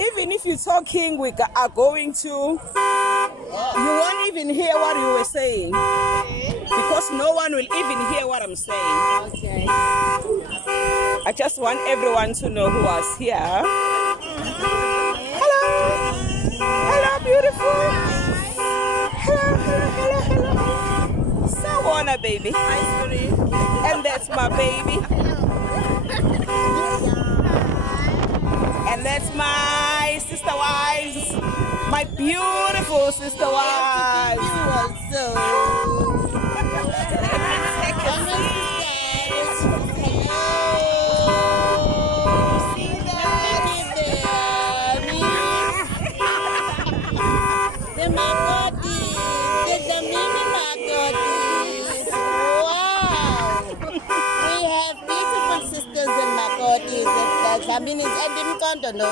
Even if you're talking, we are going to. You won't even hear what you were saying because no one will even hear what I'm saying. Okay. I just want everyone to know who was here. Hello, hello, beautiful. Hello, hello, hello, hello. Sawana, baby. Hi, sweetie. And that's my baby. And that's my sister wives. My beautiful sister wives. You also. Take a seat. See that? The Magodis. The mini Magodis. Wow. We have beautiful sisters in Magodis. I mean, it's Edim Kondo, no.